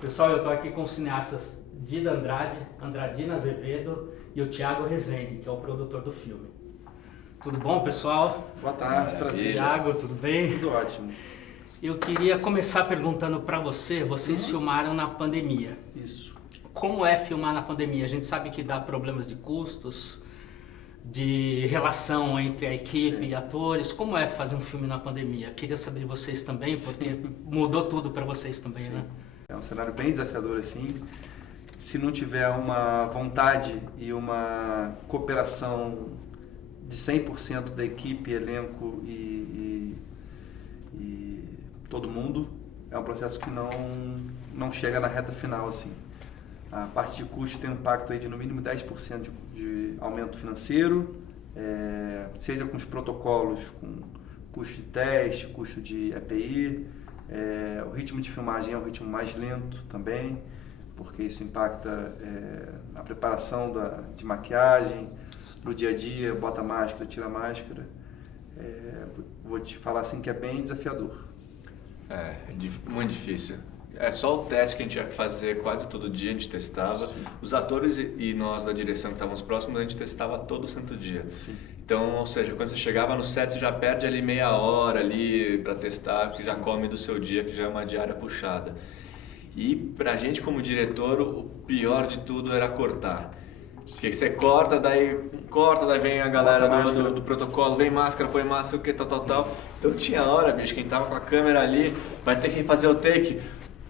Pessoal, eu estou aqui com os cineastas Dida Andrade, Andradina Azevedo e o Thiago Rezende, que é o produtor do filme. Tudo bom, pessoal? Boa tarde, prazer. Thiago, tudo bem? Tudo ótimo. Eu queria começar perguntando para vocês filmaram na pandemia. Isso. Como é filmar na pandemia? A gente sabe que dá problemas de custos, de relação entre a equipe e atores. Como é fazer um filme na pandemia? Queria saber de vocês também, porque mudou tudo para vocês também, né? É um cenário bem desafiador, assim. Se não tiver uma vontade e uma cooperação de 100% da equipe, elenco e todo mundo, é um processo que não chega na reta final, assim. A parte de custo tem um impacto aí de no mínimo 10% de aumento financeiro, seja com os protocolos, com custo de teste, custo de EPI, o ritmo de filmagem é um ritmo mais lento também, porque isso impacta a preparação de maquiagem, no dia a dia, bota máscara, tira máscara. Vou te falar assim que é bem desafiador. Muito difícil. É só o teste que a gente ia fazer quase todo dia, a gente testava. Sim. Os atores e nós da direção que estávamos próximos, a gente testava todo santo dia. Sim. Então, ou seja, quando você chegava no set, você já perde ali meia hora ali para testar, que já come do seu dia, que já é uma diária puxada. E pra gente como diretor, o pior de tudo era cortar. Porque você corta, daí vem a galera do protocolo, vem máscara, põe máscara, o que, tal. Então tinha hora, bicho, quem tava com a câmera ali, vai ter que fazer o take,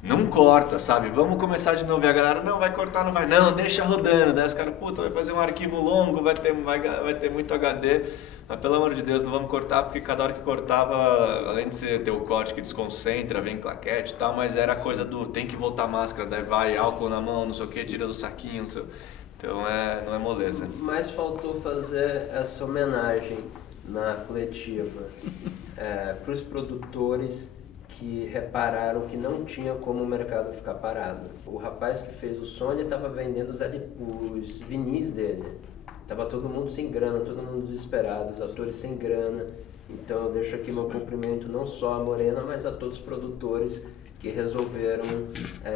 não corta, sabe? Vamos começar de novo. E a galera, não, vai cortar, não vai. Não, deixa rodando. Daí os caras, puta, vai fazer um arquivo longo, vai ter muito HD. Mas pelo amor de Deus, não vamos cortar, porque cada hora que cortava, além de você ter o corte que desconcentra, vem claquete e tal, mas era a coisa do tem que voltar a máscara, daí vai álcool na mão, não sei o que, tira do saquinho, não sei. Então não é moleza. Mas faltou fazer essa homenagem na coletiva para os produtores que repararam que não tinha como o mercado ficar parado. O rapaz que fez o Sony estava vendendo os vinis dele. Tava todo mundo sem grana, todo mundo desesperado, os atores sem grana. Então eu deixo aqui meu cumprimento não só a Morena, mas a todos os produtores que resolveram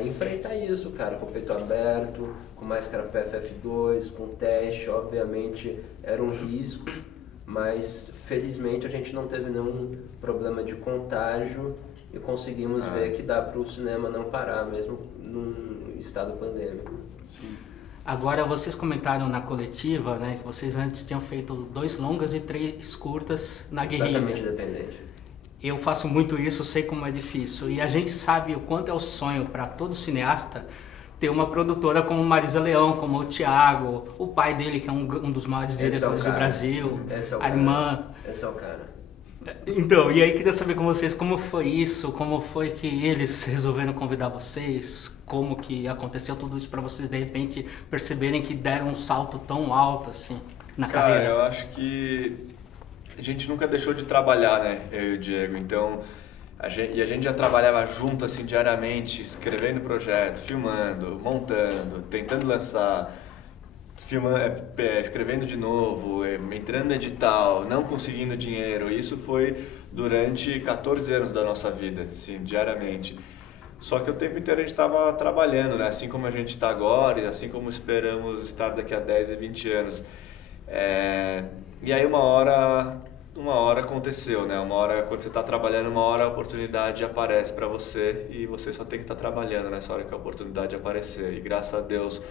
enfrentar isso, cara, com o peito aberto, com máscara PFF2, com teste. Obviamente era um risco, mas felizmente a gente não teve nenhum problema de contágio e conseguimos ver que dá para o cinema não parar, mesmo num estado pandêmico. Sim. Agora, vocês comentaram na coletiva, né, que vocês antes tinham feito 2 longas e 3 curtas na guerrilha. Completamente dependente. Eu faço muito isso, sei como é difícil. E a gente sabe o quanto é o sonho para todo cineasta ter uma produtora como Marisa Leão, como o Thiago, o pai dele, que é um dos maiores diretores do Brasil, a irmã. Esse é o cara. Então, e aí queria saber com vocês como foi isso, como foi que eles resolveram convidar vocês, como que aconteceu tudo isso para vocês de repente perceberem que deram um salto tão alto assim na carreira. Eu acho que a gente nunca deixou de trabalhar, né, eu e o Diego, então a gente já trabalhava junto assim diariamente, escrevendo projeto, filmando, montando, tentando lançar, escrevendo de novo, entrando no edital, não conseguindo dinheiro. Isso foi durante 14 anos da nossa vida, assim, diariamente. Só que o tempo inteiro a gente estava trabalhando, né? Assim como a gente está agora e assim como esperamos estar daqui a 10 e 20 anos. E aí uma hora aconteceu, né? Uma hora, quando você está trabalhando, uma hora a oportunidade aparece para você e você só tem que estar trabalhando nessa hora que a oportunidade aparecer. E graças a Deus,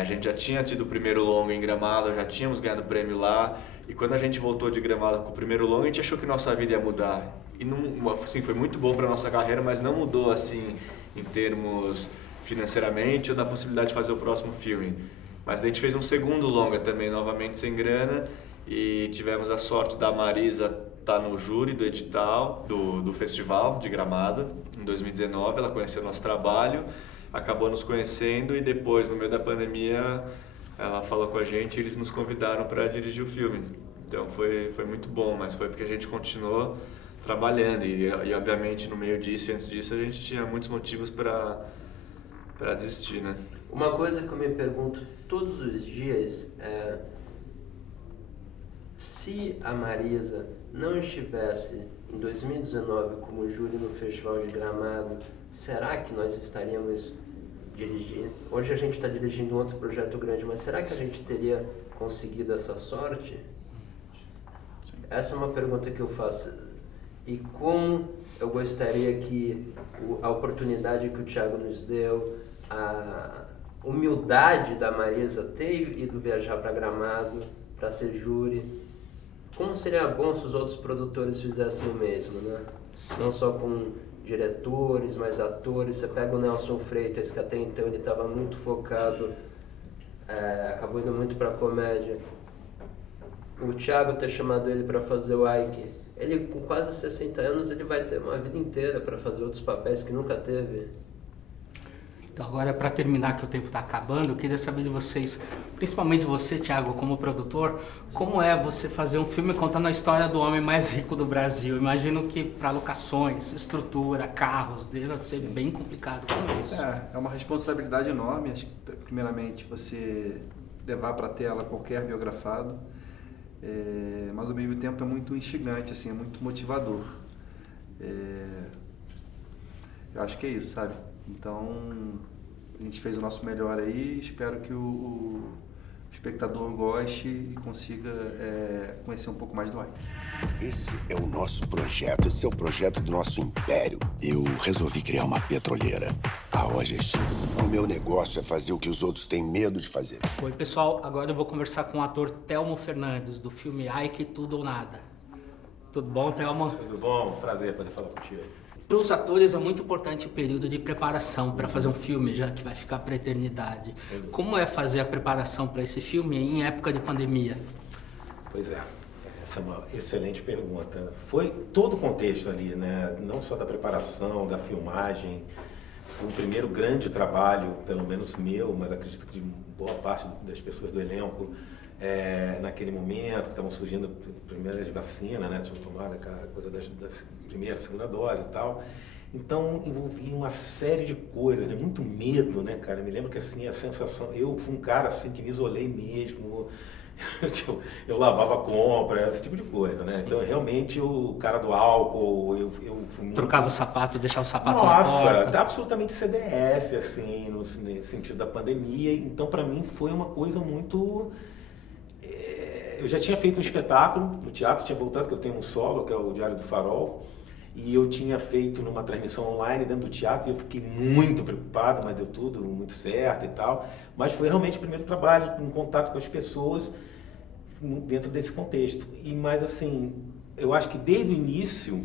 a gente já tinha tido o primeiro longa em Gramado, já tínhamos ganhado prêmio lá. E quando a gente voltou de Gramado com o primeiro longa, a gente achou que nossa vida ia mudar. E não, assim, foi muito bom para nossa carreira, mas não mudou assim em termos financeiramente ou da possibilidade de fazer o próximo filme. Mas a gente fez um segundo longa também, novamente sem grana, e tivemos a sorte da Marisa estar no júri do edital, do festival de Gramado, em 2019. Ela conheceu nosso trabalho, acabou nos conhecendo e depois, no meio da pandemia, ela falou com a gente e eles nos convidaram para dirigir o filme. Então foi muito bom, mas foi porque a gente continuou trabalhando e obviamente no meio disso e antes disso a gente tinha muitos motivos para desistir, né? Uma coisa que eu me pergunto todos os dias é Se a Marisa não estivesse em 2019 como júri no Festival de Gramado, será que nós estaríamos dirigindo? Hoje a gente está dirigindo um outro projeto grande, mas será que a gente teria conseguido essa sorte? Sim. Essa é uma pergunta que eu faço. E como eu gostaria que a oportunidade que o Thiago nos deu, a humildade da Marisa ter ido viajar para Gramado, para ser júri, como seria bom se os outros produtores fizessem o mesmo, né? Não só com diretores, mas atores. Você pega o Nelson Freitas, que até então ele estava muito focado, acabou indo muito para comédia. O Thiago ter chamado ele para fazer o Ike, ele com quase 60 anos ele vai ter uma vida inteira para fazer outros papéis que nunca teve. Então agora, para terminar, que o tempo está acabando, eu queria saber de vocês, principalmente você, Thiago, como produtor, como é você fazer um filme contando a história do homem mais rico do Brasil? Imagino que para locações, estrutura, carros, deve ser bem complicado com isso. É uma responsabilidade enorme, acho que, primeiramente, você levar para a tela qualquer biografado, mas ao mesmo tempo é muito instigante, assim, é muito motivador. Eu acho que é isso, sabe? Então, a gente fez o nosso melhor aí, espero que o espectador goste e consiga conhecer um pouco mais do Ike. Esse é o nosso projeto, esse é o projeto do nosso império. Eu resolvi criar uma petroleira, a OGX. O meu negócio é fazer o que os outros têm medo de fazer. Oi, pessoal, agora eu vou conversar com o ator Telmo Fernandes, do filme Ike Tudo ou Nada. Tudo bom, Telmo? Tudo bom? Prazer poder falar contigo. Para os atores é muito importante o período de preparação para fazer um filme, já que vai ficar para a eternidade. Como é fazer a preparação para esse filme em época de pandemia? Pois é, essa é uma excelente pergunta. Foi todo o contexto ali, né? Não só da preparação, da filmagem. Foi um primeiro grande trabalho, pelo menos meu, mas acredito que de boa parte das pessoas do elenco, naquele momento que estavam surgindo primeiras vacinas, né? Tinham tomado aquela coisa das primeira, segunda dose e tal. Então envolvia uma série de coisas, né? Muito medo, né, cara? Eu me lembro que assim, a sensação, eu fui um cara assim que me isolei mesmo, eu lavava compra, esse tipo de coisa, né? Então realmente o cara do álcool, eu fui muito... Trocava o sapato, deixava o sapato na porta. Nossa, tá absolutamente CDF, assim, no sentido da pandemia. Então para mim foi uma coisa muito... Eu já tinha feito um espetáculo no teatro, tinha voltado, que eu tenho um solo, que é o Diário do Farol, e eu tinha feito numa transmissão online dentro do teatro, e eu fiquei muito preocupado, mas deu tudo muito certo e tal. Mas foi realmente o primeiro trabalho, um contato com as pessoas dentro desse contexto. Mas assim, eu acho que desde o início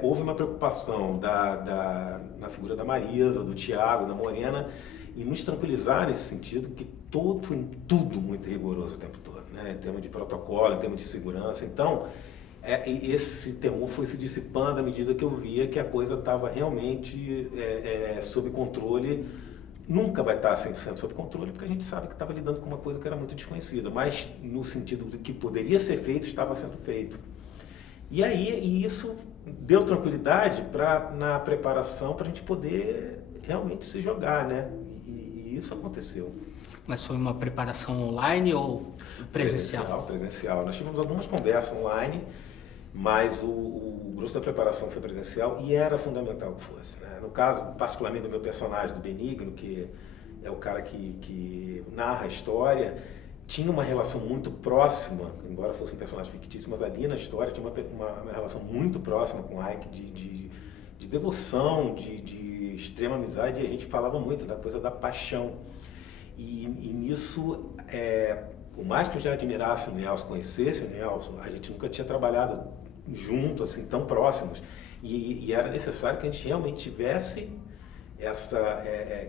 houve uma preocupação na figura da Marisa, do Thiago, da Morena, e nos tranquilizar nesse sentido, que foi tudo muito rigoroso o tempo todo, né? Em termos de protocolo, em termos de segurança. Então, esse temor foi se dissipando à medida que eu via que a coisa estava realmente sob controle. Nunca vai estar 100% sob controle, porque a gente sabe que estava lidando com uma coisa que era muito desconhecida, mas no sentido de que poderia ser feito, estava sendo feito. E isso deu tranquilidade na preparação para a gente poder realmente se jogar, né? E isso aconteceu. Mas foi uma preparação online ou presencial? Presencial. Nós tivemos algumas conversas online, mas o grosso da preparação foi presencial e era fundamental que fosse, né? No caso, particularmente do meu personagem, do Benigno, que é o cara que narra a história, tinha uma relação muito próxima, embora fosse um personagem fictício, mas ali na história tinha uma relação muito próxima com o Ike, de devoção, de extrema amizade, e a gente falava muito da coisa da paixão. E nisso, por mais que eu já admirasse o Nelson, conhecesse o Nelson, a gente nunca tinha trabalhado junto, assim, tão próximos. E era necessário que a gente realmente tivesse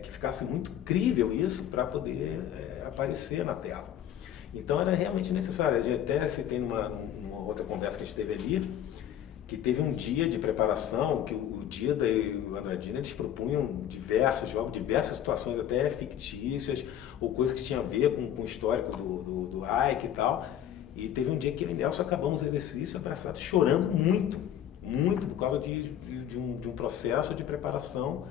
que ficasse muito crível isso para poder aparecer na tela. Então era realmente necessário. A gente até citei numa outra conversa que a gente teve ali, que teve um dia de preparação, que o dia da Andradina, eles propunham diversos jogos, diversas situações até fictícias, ou coisas que tinham a ver com o histórico do Ike e tal. E teve um dia que eu e o Nelson acabamos o exercício abraçados, chorando muito, muito, por causa de um processo de preparação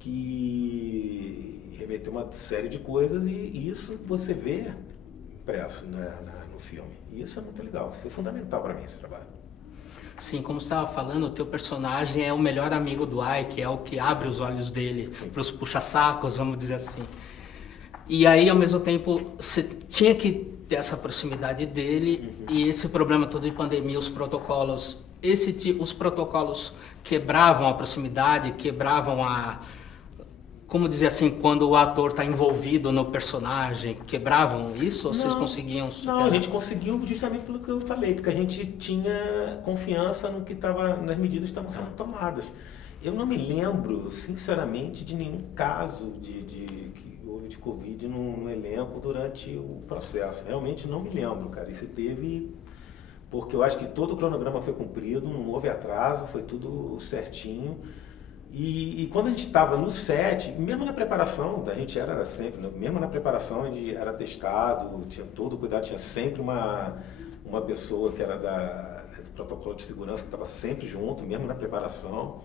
que remeteu uma série de coisas, e isso você vê impresso, né, pro filme. E isso é muito legal, isso foi fundamental para mim, esse trabalho. Sim, como você estava falando, o teu personagem é o melhor amigo do Ike, é o que abre os olhos dele para os puxa-sacos, vamos dizer assim. E aí, ao mesmo tempo, você tinha que ter essa proximidade dele e esse problema todo de pandemia, os protocolos, os protocolos quebravam a proximidade, quebravam a... Como dizer assim, quando o ator está envolvido no personagem, quebravam isso ou vocês conseguiam superar? Não, a gente conseguiu justamente pelo que eu falei, porque a gente tinha confiança no que estava, nas medidas que estavam sendo tomadas. Eu não me lembro, sinceramente, de nenhum caso que houve de Covid no elenco durante o processo. Realmente não me lembro, cara. Isso teve... Porque eu acho que todo o cronograma foi cumprido, não houve atraso, foi tudo certinho. E quando a gente estava no set, mesmo na preparação, a gente era sempre, mesmo na preparação a gente era testado, tinha todo o cuidado, tinha sempre uma pessoa que era do protocolo de segurança que estava sempre junto, mesmo na preparação.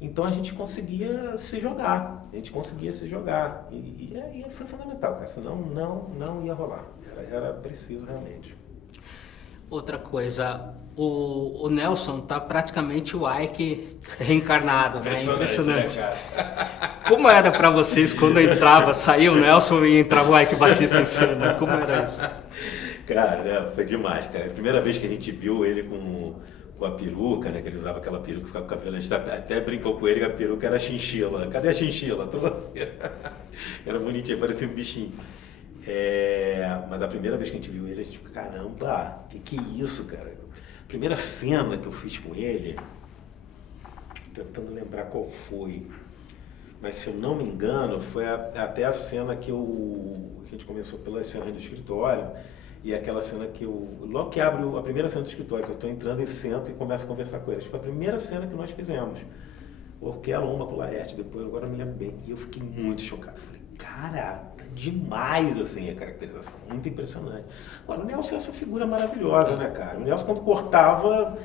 Então a gente conseguia se jogar, E aí foi fundamental, cara, senão não ia rolar, era preciso realmente. Outra coisa, o Nelson tá praticamente o Ike reencarnado, né? Impressionante. Né, cara? Como era para vocês quando saía o Nelson e entrava o Ike Batista em cena? Como era isso? Cara, foi demais, cara. A primeira vez que a gente viu ele com a peruca, né? Que ele usava aquela peruca, ficava com o cabelo. A gente até brincou com ele que a peruca era chinchila. Cadê a chinchila? Trouxe. Era bonitinho, parecia um bichinho. Mas a primeira vez que a gente viu ele, a gente ficou, caramba, que é isso, cara? A primeira cena que eu fiz com ele, tentando lembrar qual foi, mas se eu não me engano, foi até a cena que a gente começou pelas cenas do escritório, e aquela cena que logo que abre a primeira cena do escritório, que eu estou entrando e sento e começo a conversar com eles. Foi a primeira cena que nós fizemos. Porque ela uma com o Laerte, depois agora eu me lembro bem. E eu fiquei muito chocado. Falei, cara, demais assim a caracterização, muito impressionante. Agora, o Nelson é essa figura maravilhosa, né, cara? O Nelson, quando cortava,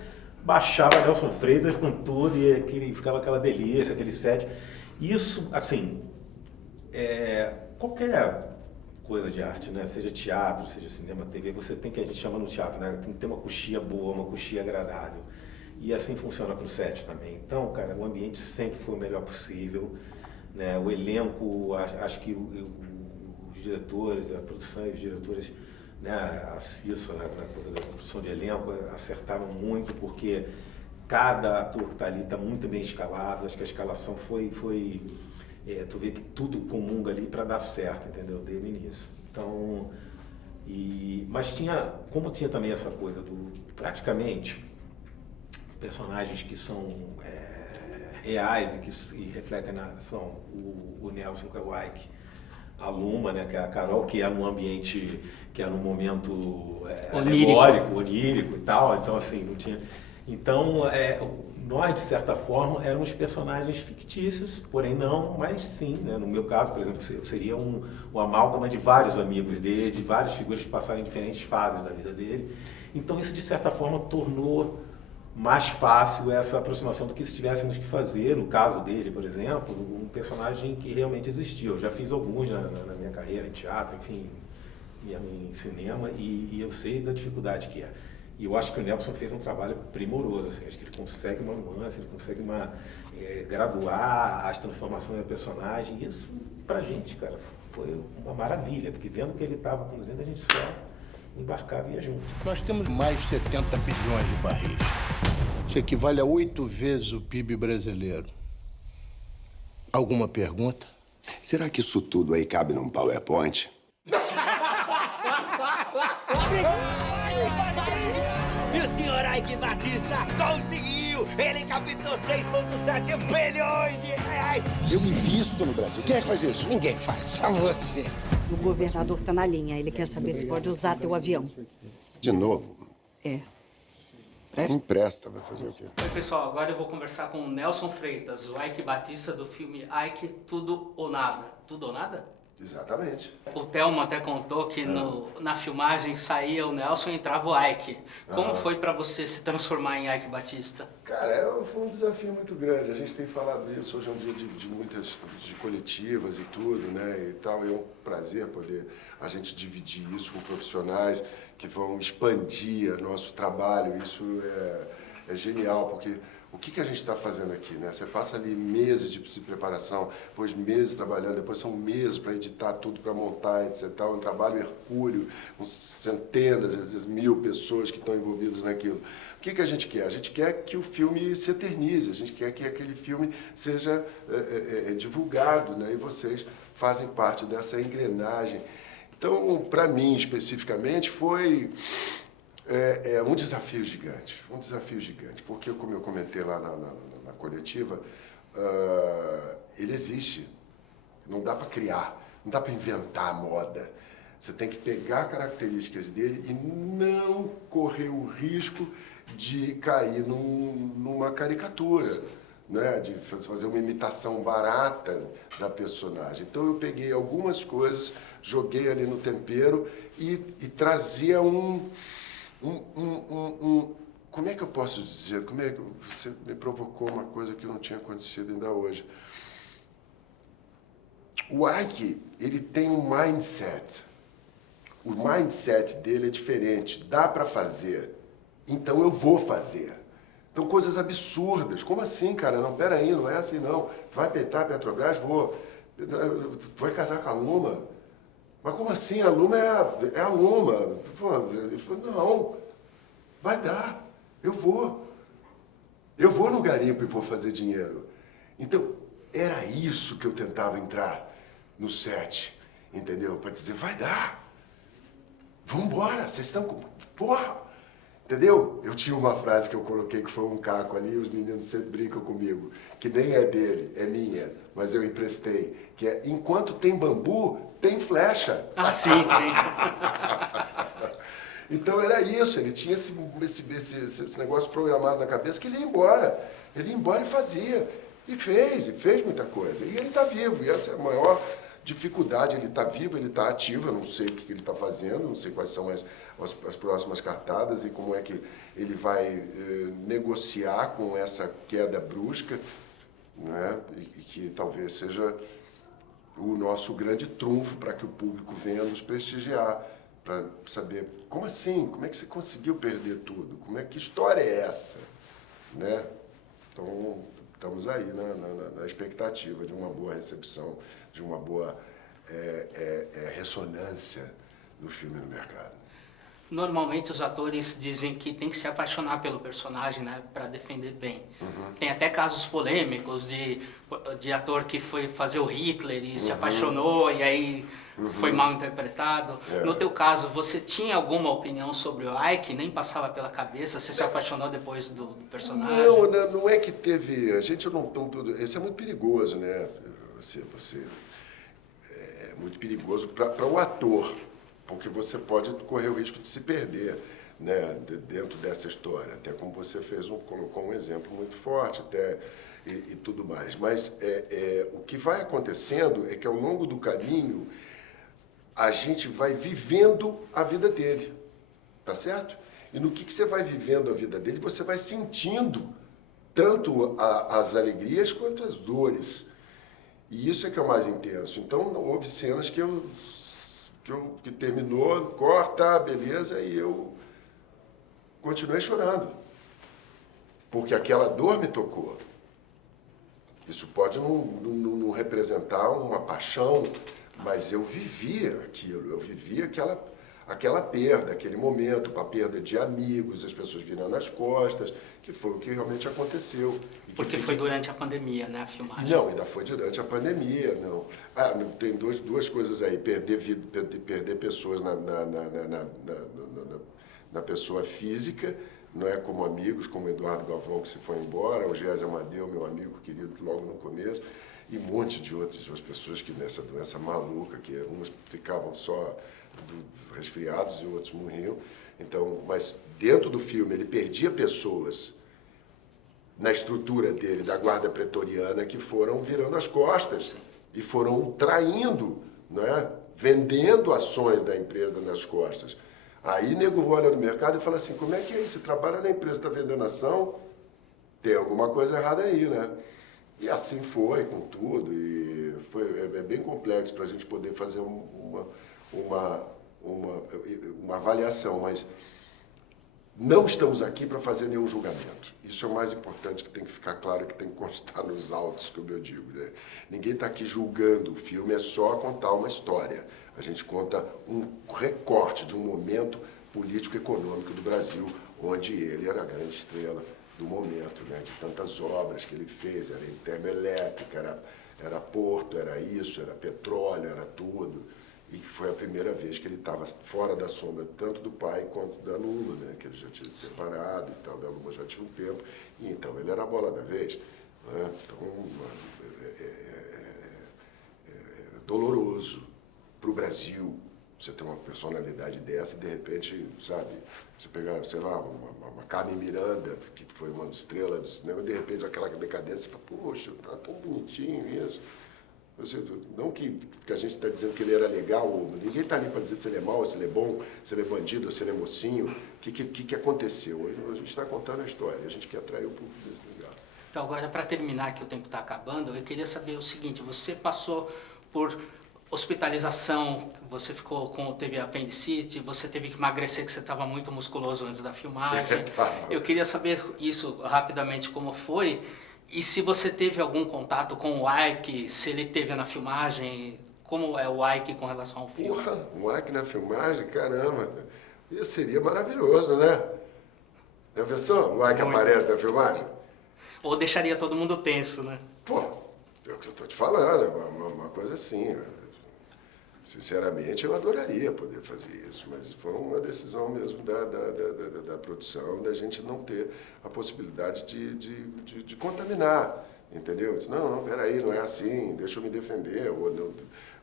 baixava Nelson Freitas com tudo e ficava aquela delícia, aquele set. Isso, assim, qualquer coisa de arte, né? Seja teatro, seja cinema, TV, você tem que, a gente chama no teatro, né? Tem que ter uma coxia boa, uma coxia agradável. E assim funciona para o set também. Então, cara, o ambiente sempre foi o melhor possível, né? O elenco, acho que os diretores, a produção e os diretores, né? A Cissa, na coisa da produção de elenco, acertaram muito, porque cada ator que está ali está muito bem escalado. Acho que a escalação foi tu vê que tudo comunga ali para dar certo, entendeu? Desde o início. Então, mas como tinha também essa coisa do, praticamente, personagens que são reais e que refletem na ação, o Nelson, que é o Ike, a Luma, né, que é a Carol, que é num ambiente, que é num momento alegórico, onírico e tal, então assim, não tinha... Então, nós, de certa forma, éramos personagens fictícios, porém não, mas sim, né? No meu caso, por exemplo, eu seria um amálgama de vários amigos dele, de várias figuras que passaram em diferentes fases da vida dele. Então isso, de certa forma, tornou mais fácil essa aproximação do que se tivéssemos que fazer, no caso dele, por exemplo, um personagem que realmente existiu. Eu já fiz alguns na minha carreira, em teatro, enfim, em cinema, e eu sei da dificuldade que é. E eu acho que o Nelson fez um trabalho primoroso, assim, acho que ele consegue uma nuance, ele consegue graduar as transformações do personagem, e isso, pra gente, cara, foi uma maravilha, porque vendo o que ele estava conduzindo, a gente só embarcava e ia junto. Nós temos mais de 70 bilhões de barris. Isso equivale a 8 vezes o PIB brasileiro. Alguma pergunta? Será que isso tudo aí cabe num PowerPoint? E o senhor Ike Batista conseguiu! Ele captou 6,7 bilhões de reais! Eu invisto no Brasil. Quem é que faz isso? Ninguém faz, só você. O governador tá na linha. Ele quer saber se pode usar teu avião. De novo? É. Empresta, vai fazer o quê? Oi, pessoal, agora eu vou conversar com o Nelson Freitas, o Ike Batista do filme Ike Tudo ou Nada. Tudo ou Nada? Exatamente. O Thelmo até contou que na filmagem saía o Nelson e entrava o Ike. Como foi para você se transformar em Ike Batista? Cara, foi um desafio muito grande. A gente tem falado isso, hoje é um dia de muitas de coletivas e tudo, né? E tal. É um prazer poder a gente dividir isso com profissionais que vão expandir nosso trabalho. Isso é genial, porque o que a gente está fazendo aqui, né? Você passa ali meses de preparação, depois meses trabalhando, depois são meses para editar tudo, para montar, etc. É um trabalho hercúleo, com centenas, às vezes 1000 pessoas que estão envolvidas naquilo. O que a gente quer? A gente quer que o filme se eternize, a gente quer que aquele filme seja divulgado, né? E vocês fazem parte dessa engrenagem. Então, para mim, especificamente, foi... um desafio gigante, porque como eu comentei lá na coletiva, ele existe, não dá para criar, não dá para inventar a moda. Você tem que pegar características dele e não correr o risco de cair numa caricatura, né? De fazer uma imitação barata da personagem. Então eu peguei algumas coisas, joguei ali no tempero e trazia como é que eu posso dizer? Como é que você me provocou uma coisa que não tinha acontecido ainda hoje? O Ike, ele tem um mindset. O mindset dele é diferente. Dá para fazer. Então eu vou fazer. Então coisas absurdas. Como assim, cara? Não, peraí, não é assim não. Vai peitar a Petrobras? Vou. Vai casar com a Luma? Mas como assim? A Luma é a Luma. Ele falou, não, vai dar, eu vou. Eu vou no garimpo e vou fazer dinheiro. Então, era isso que eu tentava entrar no set, entendeu? Para dizer, vai dar. Vambora, vocês estão com... Porra! Entendeu? Eu tinha uma frase que eu coloquei que foi um caco ali, os meninos sempre brincam comigo, que nem é dele, é minha, mas eu emprestei, que é, enquanto tem bambu, tem flecha. Ah, sim, sim. Então era isso, ele tinha esse negócio programado na cabeça que ele ia embora. Ele ia embora e fazia. E fez muita coisa. E ele está vivo, e essa é a maior dificuldade. Ele está vivo, ele está ativo, eu não sei o que ele está fazendo, não sei quais são as próximas cartadas e como é que ele vai negociar com essa queda brusca, né? E que talvez seja o nosso grande trunfo para que o público venha nos prestigiar, para saber como assim, como é que você conseguiu perder tudo, que história é essa, né? Então estamos aí na expectativa de uma boa recepção, de uma boa ressonância do filme no mercado. Normalmente os atores dizem que tem que se apaixonar pelo personagem, né, para defender bem. Tem até casos polêmicos de ator que foi fazer o Hitler e se apaixonou e aí foi mal interpretado. No teu caso, você tinha alguma opinião sobre o Ike? Nem passava pela cabeça? Você se apaixonou depois do personagem? Não é que teve... A gente não... Isso é muito perigoso, né? É muito perigoso para o ator, porque você pode correr o risco de se perder, né, dentro dessa história, até como você colocou um exemplo muito forte até e tudo mais. Mas o que vai acontecendo é que ao longo do caminho a gente vai vivendo a vida dele, tá certo? E no que você vai vivendo a vida dele, você vai sentindo tanto as alegrias quanto as dores. E isso é que é o mais intenso. Então houve cenas que terminou, corta, beleza, e eu continuei chorando. Porque aquela dor me tocou. Isso pode não representar uma paixão, mas eu vivia aquilo, eu vivia aquela perda, aquele momento, a perda de amigos, as pessoas virando as costas, que foi o que realmente aconteceu. Porque foi durante a pandemia, né, a filmagem? Não, ainda foi durante a pandemia, não. Tem duas coisas aí, perder pessoas na pessoa física, não é como amigos, como o Eduardo Galvão, que se foi embora, o Gésio Amadeu, meu amigo querido, logo no começo, e um monte de outras pessoas que nessa doença maluca, que uns ficavam só resfriados e outros morriam. Então, mas dentro do filme ele perdia pessoas na estrutura dele, da guarda pretoriana, que foram virando as costas e foram traindo, né? Vendendo ações da empresa nas costas. Aí nego olha no mercado e fala assim, como é que é isso? Você trabalha na empresa, está vendendo ação, tem alguma coisa errada aí, né? E assim foi com tudo, e é bem complexo para a gente poder fazer uma avaliação, mas não estamos aqui para fazer nenhum julgamento. Isso é o mais importante, que tem que ficar claro, que tem que constar nos autos, como eu digo, né? Ninguém está aqui julgando o filme, é só contar uma história. A gente conta um recorte de um momento político-econômico do Brasil, onde ele era a grande estrela do momento, né? De tantas obras que ele fez, era termoelétrica, era porto, era isso, era petróleo, era tudo. E foi a primeira vez que ele estava fora da sombra, tanto do pai quanto da Lula, né? Que ele já tinha se separado e tal, da Lula já tinha um tempo, e então ele era a bola da vez. Né? Então, é doloroso para o Brasil você ter uma personalidade dessa e, de repente, sabe, você pegar, sei lá, uma Carmen Miranda, que foi uma estrela do cinema, e de repente aquela decadência, você fala, poxa, tá tão bonitinho isso. Não que a gente está dizendo que ele era legal, ninguém está ali para dizer se ele é mau, se ele é bom, se ele é bandido, se ele é mocinho. O que aconteceu? A gente está contando a história, a gente quer atrair o público desse lugar. Então, agora, para terminar, que o tempo está acabando, eu queria saber o seguinte, você passou por hospitalização, você teve apendicite, você teve que emagrecer, que você estava muito musculoso antes da filmagem. Eu queria saber isso rapidamente, como foi. E se você teve algum contato com o Ike, se ele teve na filmagem, como é o Ike com relação ao filme? Porra, o Ike na filmagem, caramba, isso seria maravilhoso, né? Já pensou? O Ike aparece na filmagem? Ou deixaria todo mundo tenso, né? Pô, é o que eu tô te falando, é uma coisa assim. Sinceramente, eu adoraria poder fazer isso, mas foi uma decisão mesmo da produção, da gente não ter a possibilidade de contaminar, entendeu? Eu disse, não, peraí, não é assim, deixa eu me defender,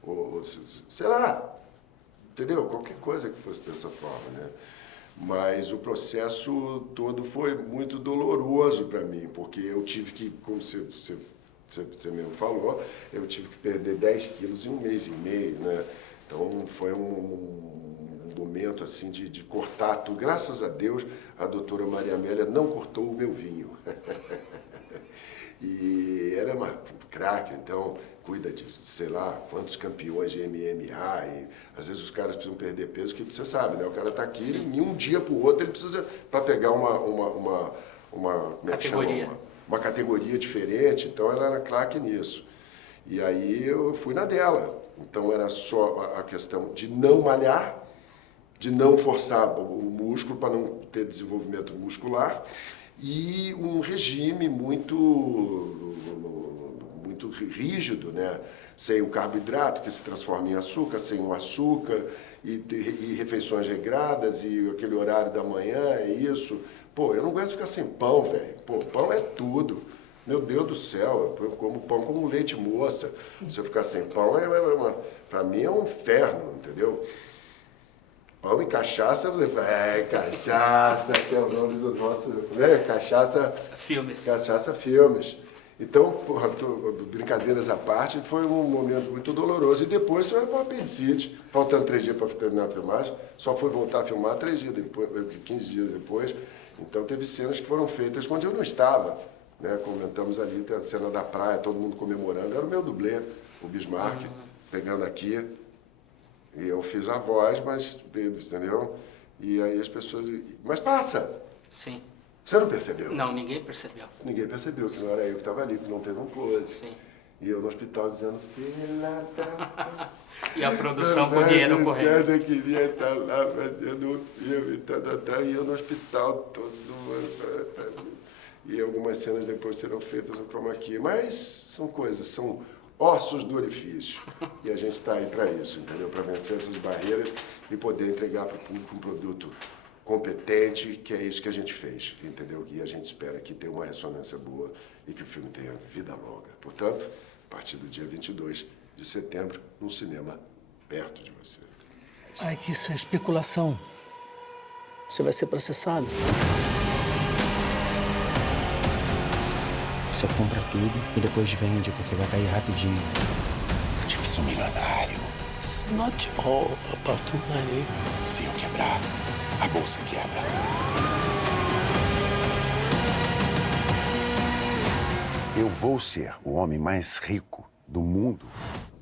ou sei lá, entendeu? Qualquer coisa que fosse dessa forma, né? Mas o processo todo foi muito doloroso para mim, porque eu tive que, como você mesmo falou, eu tive que perder 10 quilos em 1 mês e meio, né? Então foi um momento assim de cortar tudo. Graças a Deus, a doutora Maria Amélia não cortou o meu vinho. E ela é uma craque, então cuida de, sei lá, quantos campeões de MMA, e às vezes os caras precisam perder peso, que você sabe, né? O cara tá aqui, e um dia pro outro ele precisa, para pegar uma categoria. Uma categoria diferente, então ela era craque nisso. E aí eu fui na dela. Então era só a questão de não malhar, de não forçar o músculo para não ter desenvolvimento muscular, e um regime muito rígido, né? Sem o carboidrato que se transforma em açúcar, sem o açúcar, e refeições regradas, e aquele horário da manhã, é isso. Pô, eu não gosto de ficar sem pão, velho. Pô, pão é tudo. Meu Deus do céu, eu como pão como leite moça. Se eu ficar sem pão, pra mim é um inferno, entendeu? Pão e cachaça, cachaça, que é o nome do nosso, né? Cachaça... Filmes. Cachaça Filmes. Então, porra, brincadeiras à parte, foi um momento muito doloroso. E depois foi o apendicite, faltando 3 dias para terminar a filmagem. Só fui voltar a filmar 3 dias depois, 15 dias depois. Então teve cenas que foram feitas onde eu não estava, né? Comentamos ali, tem a cena da praia, todo mundo comemorando. Era o meu dublê, o Bismarck, pegando aqui. E eu fiz a voz, mas, entendeu? E aí as pessoas... Mas passa! Sim. Você não percebeu? Não, ninguém percebeu. Ninguém percebeu, que não era eu que estava ali, que não teve um close. Sim. E eu no hospital dizendo, filha da... E a produção com dinheiro correndo. Eu queria estar lá fazendo um filme, e eu no hospital todo. E algumas cenas depois serão feitas no chroma key. Mas são coisas, são ossos do orifício. E a gente está aí para isso, entendeu? Para vencer essas barreiras e poder entregar para o público um produto competente, que é isso que a gente fez, entendeu? E a gente espera que tenha uma ressonância boa e que o filme tenha vida longa. Portanto, a partir do dia 22 de setembro, num cinema perto de você. Ai, que isso é especulação. Você vai ser processado. Você compra tudo e depois vende, porque vai cair rapidinho. Eu te fiz um milionário. Not all about money. Se eu quebrar, a bolsa quebra. Eu vou ser o homem mais rico do mundo.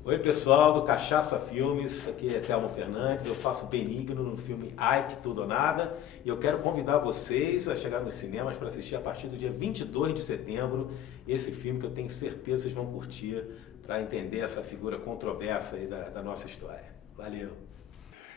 Oi, pessoal do Cachaça Filmes, aqui é Thelmo Fernandes, eu faço Benigno no filme Ike, Tudo ou Nada, e eu quero convidar vocês a chegar nos cinemas para assistir a partir do dia 22 de setembro esse filme que eu tenho certeza vocês vão curtir para entender essa figura controversa aí da nossa história. Valeu!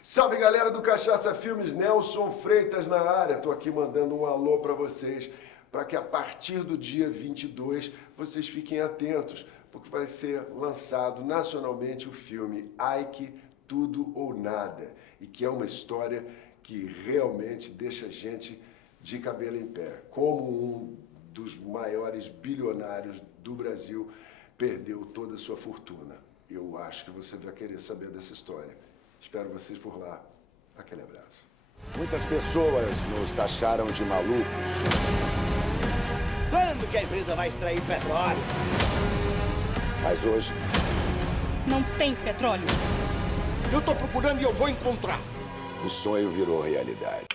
Salve, galera do Cachaça Filmes, Nelson Freitas na área. Tô aqui mandando um alô para vocês, para que a partir do dia 22 vocês fiquem atentos, porque vai ser lançado nacionalmente o filme Ike, Tudo ou Nada, e que é uma história que realmente deixa a gente de cabelo em pé. Como um dos maiores bilionários do Brasil perdeu toda a sua fortuna. Eu acho que você vai querer saber dessa história. Espero vocês por lá. Aquele abraço. Muitas pessoas nos taxaram de malucos. Quando que a empresa vai extrair petróleo? Mas hoje, Não tem petróleo. Eu tô procurando e eu vou encontrar. o sonho virou realidade.